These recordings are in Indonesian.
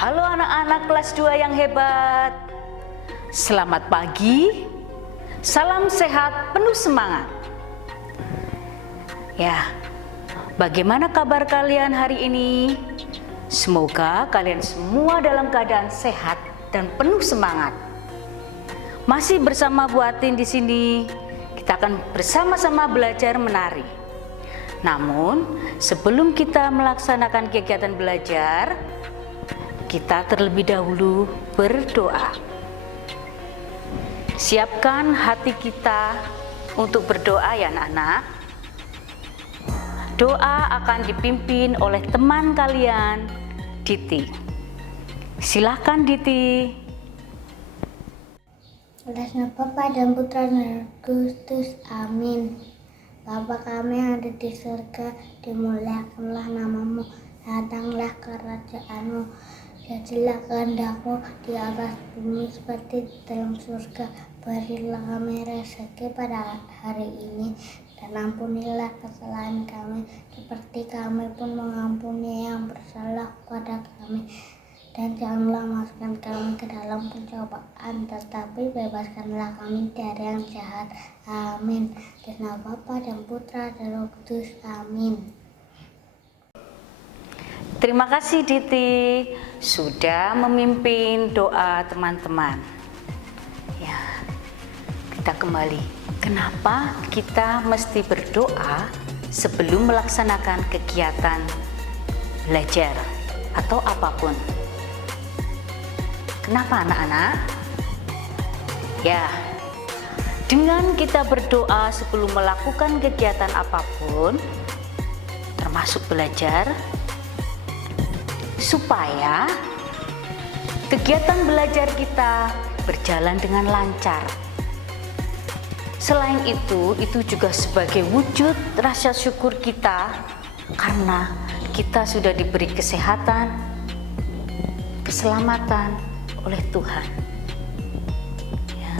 Halo anak-anak kelas 2 yang hebat. Selamat pagi. Salam sehat, penuh semangat. Ya, bagaimana kabar kalian hari ini? Semoga kalian semua dalam keadaan sehat dan penuh semangat. Masih bersama Bu Atin di sini. Kita akan bersama-sama belajar menari. Namun, sebelum kita melaksanakan kegiatan belajar, kita terlebih dahulu berdoa. Siapkan hati kita untuk berdoa ya anak-anak. Doa akan dipimpin oleh teman kalian, Diti. Silakan Diti. Atas nama Bapa dan Putra dan Roh Kudus, amin. Bapa kami yang ada di surga, dimuliakanlah namamu, datanglah kerajaanmu, jadilah kehendakmu di atas bumi seperti di dalam surga. Berilah kami rezeki pada hari ini, dan ampunilah kesalahan kami seperti kami pun mengampuni yang bersalah kepada kami. Dan janganlah masukkan kami ke dalam pencobaan, tetapi bebaskanlah kami dari yang jahat. Amin. Di nama Bapa dan Putra dan Roh Kudus, amin. Terima kasih Diti sudah memimpin doa teman-teman. Ya, kita kembali. Kenapa kita mesti berdoa sebelum melaksanakan kegiatan belajar atau apapun? Kenapa anak-anak? Ya, dengan kita berdoa sebelum melakukan kegiatan apapun, termasuk belajar, supaya kegiatan belajar kita berjalan dengan lancar. Selain itu juga sebagai wujud rasa syukur kita karena kita sudah diberi kesehatan, keselamatan oleh Tuhan. Ya.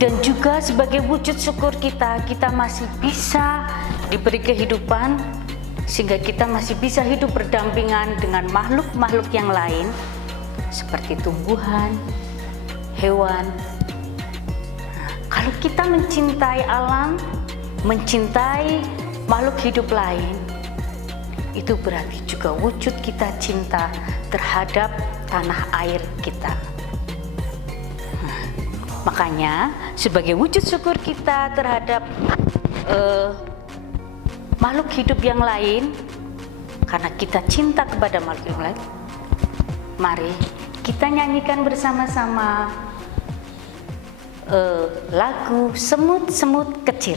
Dan juga sebagai wujud syukur kita masih bisa diberi kehidupan, sehingga kita masih bisa hidup berdampingan dengan makhluk-makhluk yang lain seperti tumbuhan, hewan. Nah, kalau kita mencintai alam, mencintai makhluk hidup lain, itu berarti juga wujud kita cinta terhadap tanah air kita. Nah, makanya sebagai wujud syukur kita terhadap makhluk hidup yang lain, karena kita cinta kepada makhluk yang lain, mari kita nyanyikan bersama-sama lagu Semut-semut Kecil.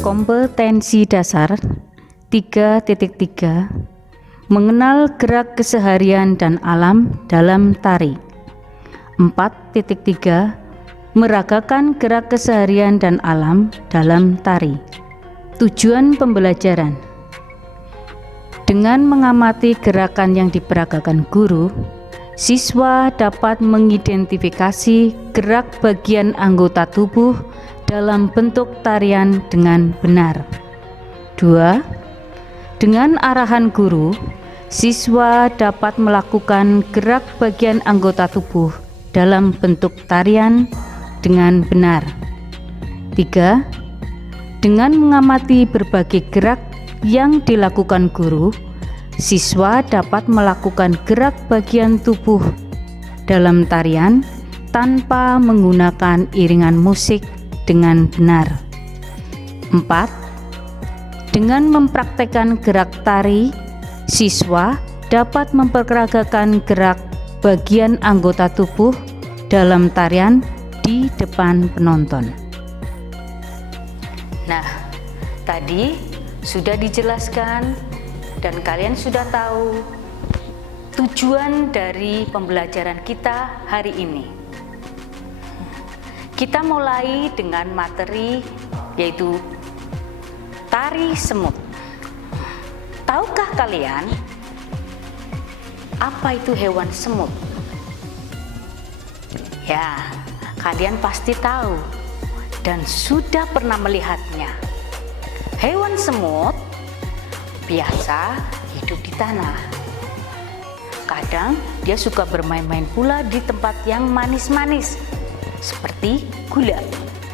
Kompetensi dasar 3.3 Mengenal gerak keseharian dan alam dalam tari. 4.3 Meragakan gerak keseharian dan alam dalam tari. Tujuan pembelajaran: dengan mengamati gerakan yang diperagakan guru, siswa dapat mengidentifikasi gerak bagian anggota tubuh dalam bentuk tarian dengan benar. 2. Dengan arahan guru, siswa dapat melakukan gerak bagian anggota tubuh dalam bentuk tarian dengan benar. 3. Dengan mengamati berbagai gerak yang dilakukan guru, siswa dapat melakukan gerak bagian tubuh dalam tarian tanpa menggunakan iringan musik dengan benar. 4. Dengan mempraktekkan gerak tari, siswa dapat memperagakan gerak bagian anggota tubuh dalam tarian di depan penonton. Nah, tadi sudah dijelaskan dan kalian sudah tahu tujuan dari pembelajaran kita hari ini. Kita mulai dengan materi yaitu tari semut. Tahukah kalian apa itu hewan semut? Ya, kalian pasti tahu dan sudah pernah melihatnya. Hewan semut biasa hidup di tanah. Kadang dia suka bermain-main pula di tempat yang manis-manis, seperti gula.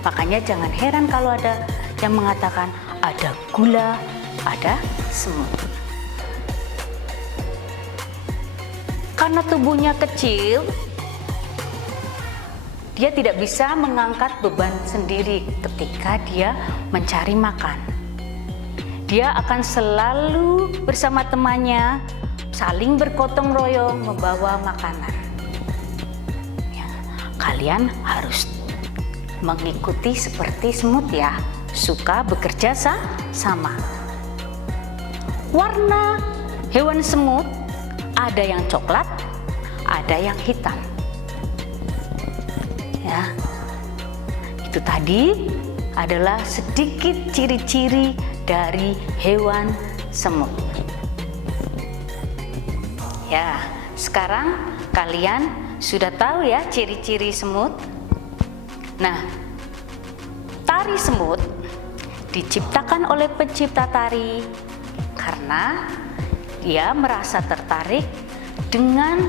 Makanya jangan heran kalau ada yang mengatakan ada gula, ada semut. Karena tubuhnya kecil, dia tidak bisa mengangkat beban sendiri ketika dia mencari makan. Dia akan selalu bersama temannya, saling bergotong royong membawa makanan. Ya, kalian harus mengikuti seperti semut ya, suka bekerja sama. Warna hewan semut ada yang coklat, ada yang hitam. Ya, itu tadi adalah sedikit ciri-ciri dari hewan semut. Ya, sekarang kalian sudah tahu ya ciri-ciri semut. Nah, tari semut diciptakan oleh pencipta tari karena dia merasa tertarik dengan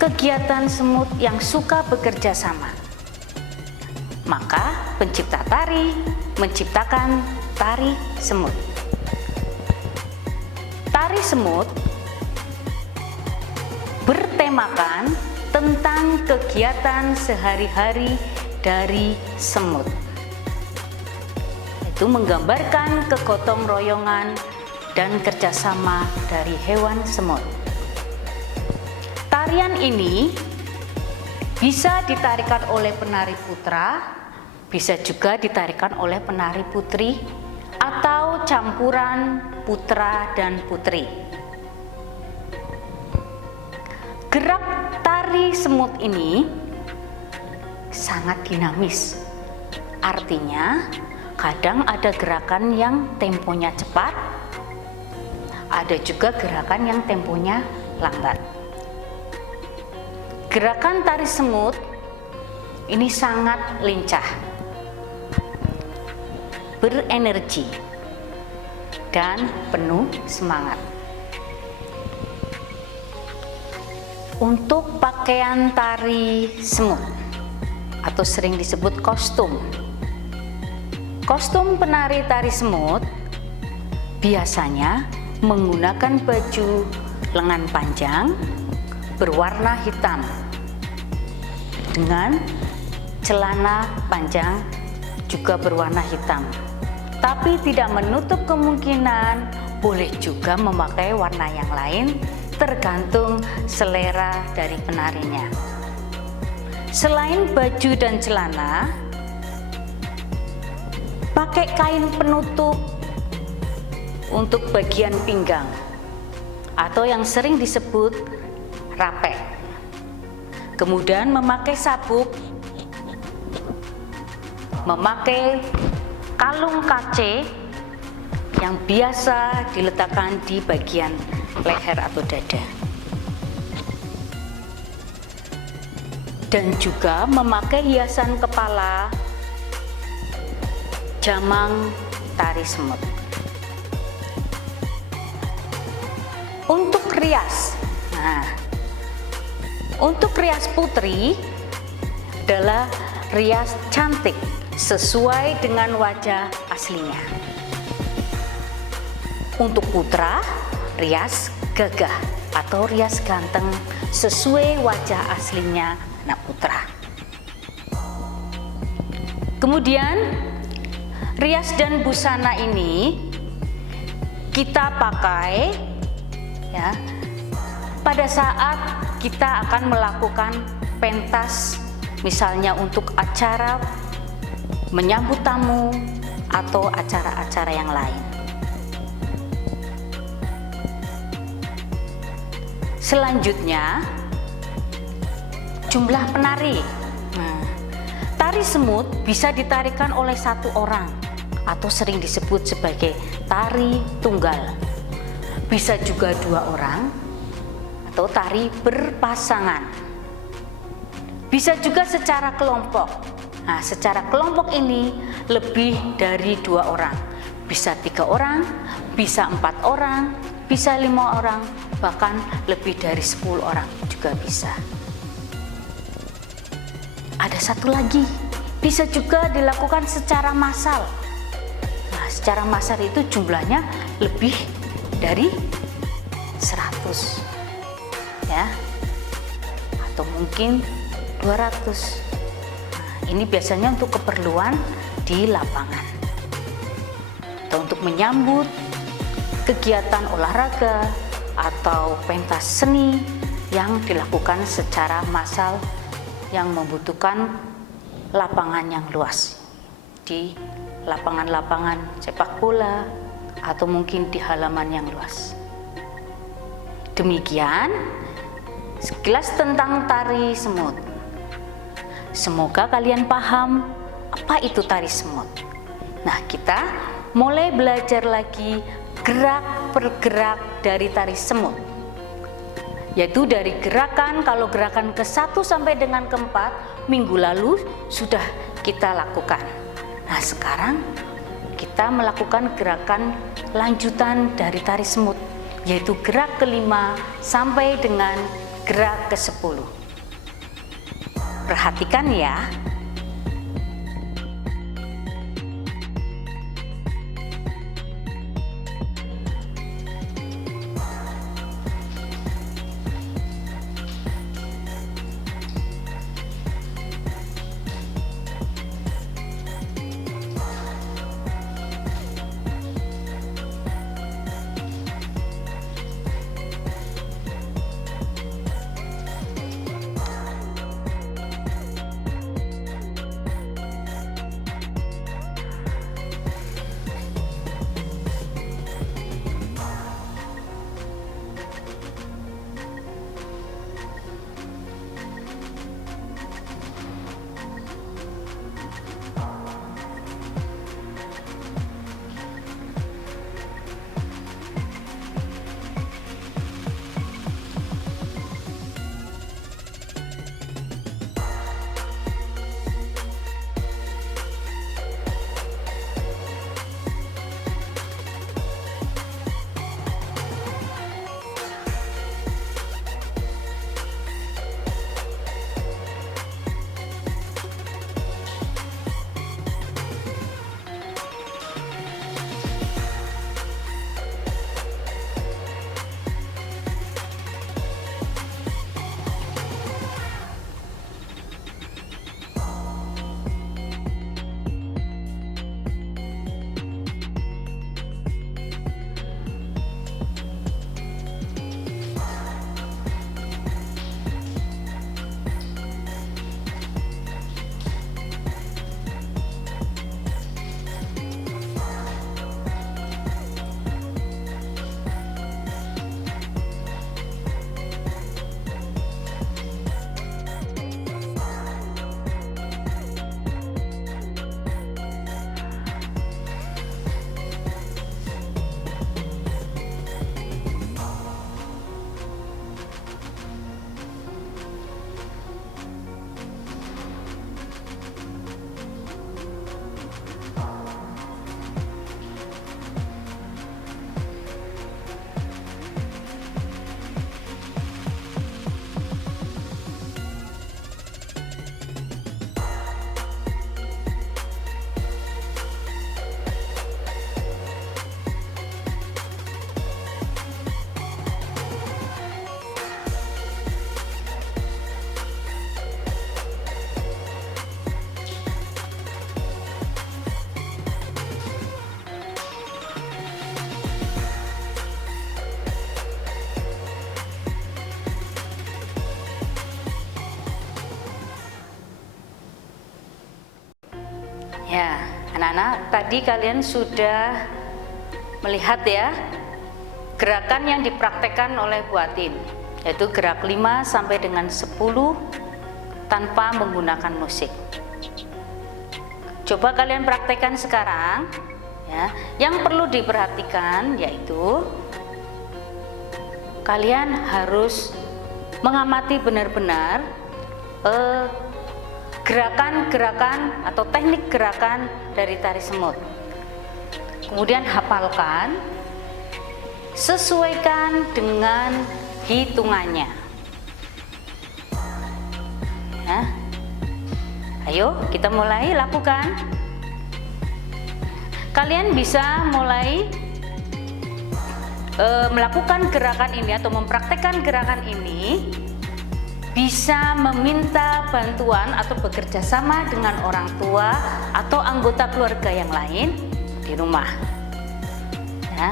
kegiatan semut yang suka bekerja sama. Maka pencipta tari menciptakan tari semut. Tari semut bertemakan tentang kegiatan sehari-hari dari semut. Itu menggambarkan kegotong royongan dan kerjasama dari hewan semut. Tarian ini bisa ditarikan oleh penari putra, bisa juga ditarikan oleh penari putri, atau campuran putra dan putri. Gerak tari semut ini sangat dinamis. Artinya, kadang ada gerakan yang temponya cepat, ada juga gerakan yang temponya lambat. Gerakan tari semut ini sangat lincah, berenergi, dan penuh semangat. Untuk pakaian tari semut atau sering disebut kostum. Kostum penari tari semut biasanya menggunakan baju lengan panjang berwarna hitam dengan celana panjang juga berwarna hitam. Tapi tidak menutup kemungkinan boleh juga memakai warna yang lain, tergantung selera dari penarinya. Selain baju dan celana, pakai kain penutup untuk bagian pinggang atau yang sering disebut rapek. Kemudian memakai sabuk, memakai kalung kace yang biasa diletakkan di bagian leher atau dada. Dan juga memakai hiasan kepala, jamang tari semut. Untuk rias, nah, untuk rias putri adalah rias cantik sesuai dengan wajah aslinya. Untuk putra, rias gagah atau rias ganteng sesuai wajah aslinya anak putra. Kemudian rias dan busana ini kita pakai ya pada saat kita akan melakukan pentas, misalnya untuk acara menyambut tamu atau acara-acara yang lain. Selanjutnya, jumlah penari. Tari semut bisa ditarikan oleh satu orang atau sering disebut sebagai tari tunggal. Bisa juga 2 orang atau tari berpasangan. Bisa juga secara kelompok. Nah, secara kelompok ini lebih dari 2 orang. Bisa 3 orang, bisa 4 orang, bisa 5 orang, bahkan lebih dari 10 orang juga bisa. Ada satu lagi, bisa juga dilakukan secara massal. Nah, secara massal itu jumlahnya lebih dari 100 ya, atau mungkin 200. Nah, ini biasanya untuk keperluan di lapangan atau untuk menyambut kegiatan olahraga atau pentas seni yang dilakukan secara massal yang membutuhkan lapangan yang luas, di lapangan-lapangan sepak bola atau mungkin di halaman yang luas. Demikian sekilas tentang tari semut. Semoga kalian paham apa itu tari semut. Nah, kita mulai belajar lagi gerak per gerak dari tari semut, yaitu dari gerakan, kalau gerakan ke-1 sampai dengan ke-4 minggu lalu sudah kita lakukan. Nah, sekarang kita melakukan gerakan lanjutan dari tari semut, yaitu gerak ke-5 sampai dengan gerak ke-10. Perhatikan ya. Ya, anak-anak, tadi kalian sudah melihat ya gerakan yang dipraktekkan oleh Bu Atin, yaitu gerak 5 sampai dengan 10 tanpa menggunakan musik. Coba kalian praktekkan sekarang ya. Yang perlu diperhatikan yaitu kalian harus mengamati benar-benar gerakan-gerakan atau teknik gerakan dari tari semut. Kemudian hafalkan, sesuaikan dengan hitungannya. Ya. Ayo kita mulai lakukan. Kalian bisa mulai melakukan gerakan ini atau mempraktekkan gerakan ini, bisa meminta bantuan atau bekerja sama dengan orang tua atau anggota keluarga yang lain di rumah. Ya.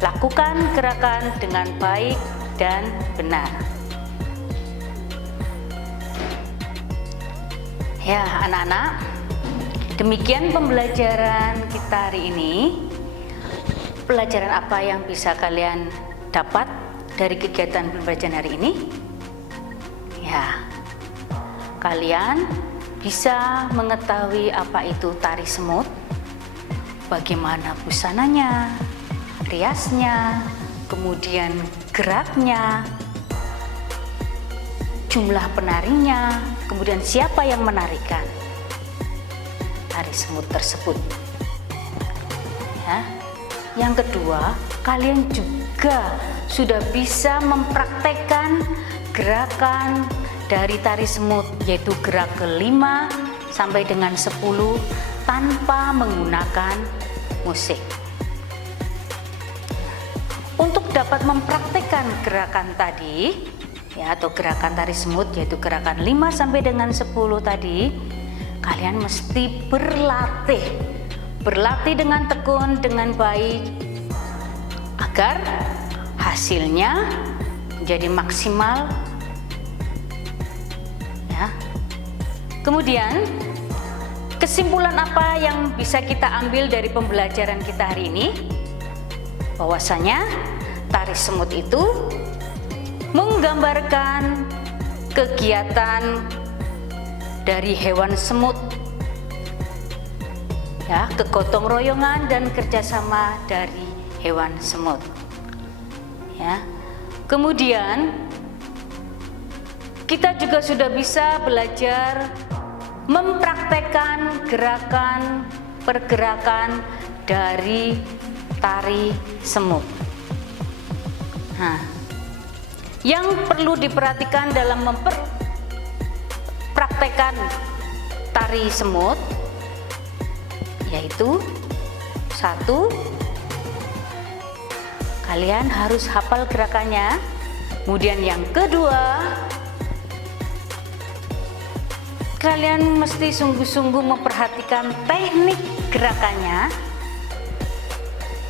Lakukan gerakan dengan baik dan benar. Ya, anak-anak, demikian pembelajaran kita hari ini. Pelajaran apa yang bisa kalian dapat dari kegiatan pembelajaran hari ini? Ya, kalian bisa mengetahui apa itu tari semut, bagaimana busananya, riasnya, kemudian geraknya, jumlah penarinya, kemudian siapa yang menarikan tari semut tersebut. Ya. Yang kedua, kalian juga sudah bisa mempraktekkan gerakan dari tari semut, yaitu gerak ke-5 sampai dengan 10 tanpa menggunakan musik. Untuk dapat mempraktekkan gerakan tadi ya, atau gerakan tari semut, yaitu gerakan 5 sampai dengan 10 tadi, kalian mesti berlatih dengan tekun, dengan baik, agar hasilnya menjadi maksimal ya. Kemudian kesimpulan apa yang bisa kita ambil dari pembelajaran kita hari ini? Bahwasanya tari semut itu menggambarkan kegiatan dari hewan semut ya, kegotong royongan dan kerjasama dari hewan semut ya. Kemudian kita juga sudah bisa belajar mempraktekkan pergerakan dari tari semut. Nah, yang perlu diperhatikan dalam mempraktekkan tari semut yaitu 1, kalian harus hafal gerakannya. Kemudian yang kedua, kalian mesti sungguh-sungguh memperhatikan teknik gerakannya.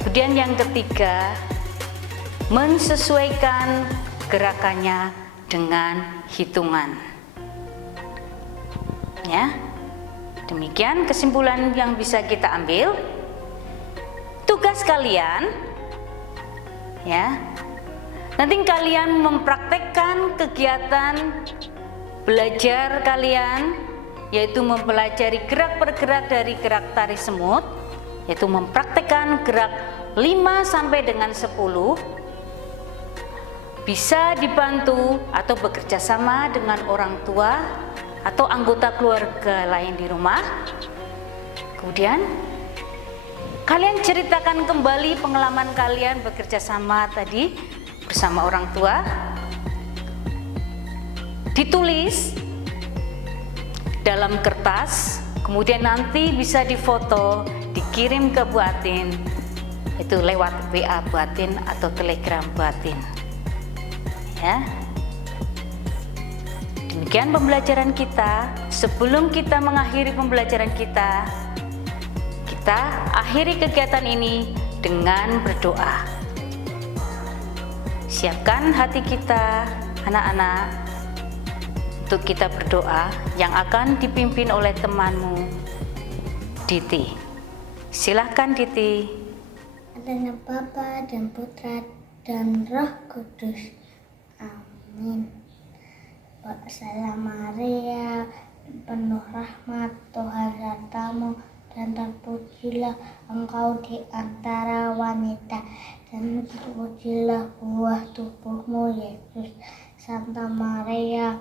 Kemudian yang ketiga, mensesuaikan gerakannya dengan hitungan. Ya. Demikian kesimpulan yang bisa kita ambil. Tugas kalian ya, nanti kalian mempraktekkan kegiatan belajar kalian, yaitu mempelajari gerak per gerak dari gerak tari semut, yaitu mempraktekkan gerak 5 sampai dengan 10, bisa dibantu atau bekerja sama dengan orang tua atau anggota keluarga lain di rumah. Kemudian kalian ceritakan kembali pengalaman kalian bekerja sama tadi bersama orang tua. Ditulis dalam kertas, kemudian nanti bisa difoto, dikirim ke Bu Atin, itu lewat WA Bu Atin atau Telegram Bu Atin. Ya. Demikian pembelajaran kita. Sebelum kita mengakhiri pembelajaran kita akhiri kegiatan ini dengan berdoa. Siapkan hati kita, anak-anak, untuk kita berdoa yang akan dipimpin oleh temanmu, Diti. Silahkan Diti. Adanya Bapa dan Putra dan Roh Kudus. Amin. Salam Maria, penuh rahmat, Tuhan sertamu, dan terpujilah engkau di antara wanita, dan terpujilah buah tubuhmu, Yesus. Santa Maria,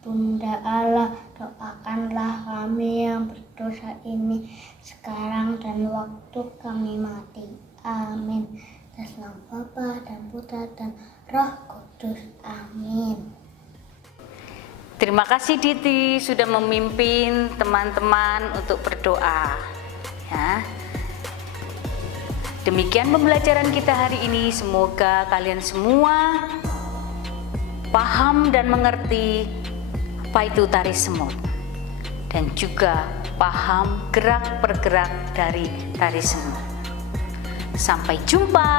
Bunda Allah, doakanlah kami yang berdosa ini sekarang dan waktu kami mati. Amin. Atas nama Bapa dan Putra dan Roh Kudus. Amin. Terima kasih Diti sudah memimpin teman-teman untuk berdoa. Ya. Demikian pembelajaran kita hari ini. Semoga kalian semua paham dan mengerti apa itu tari semut, dan juga paham gerak-bergerak dari tari semut. Sampai jumpa.